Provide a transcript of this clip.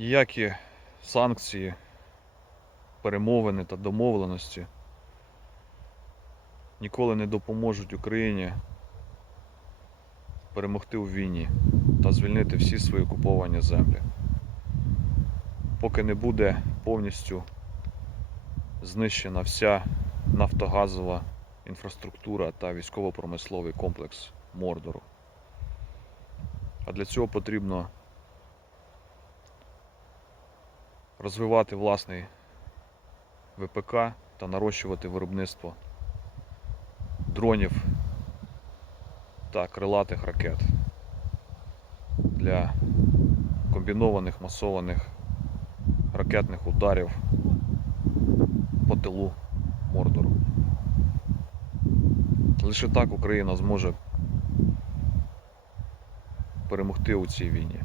Ніякі санкції, перемовини та домовленості ніколи не допоможуть Україні перемогти у війні та звільнити всі свої окуповані землі. Поки не буде повністю знищена вся нафтогазова інфраструктура та військово-промисловий комплекс Мордору. А для цього потрібно розвивати власний ВПК та нарощувати виробництво дронів та крилатих ракет для комбінованих масованих ракетних ударів по тилу Мордору. Лише так Україна зможе перемогти у цій війні.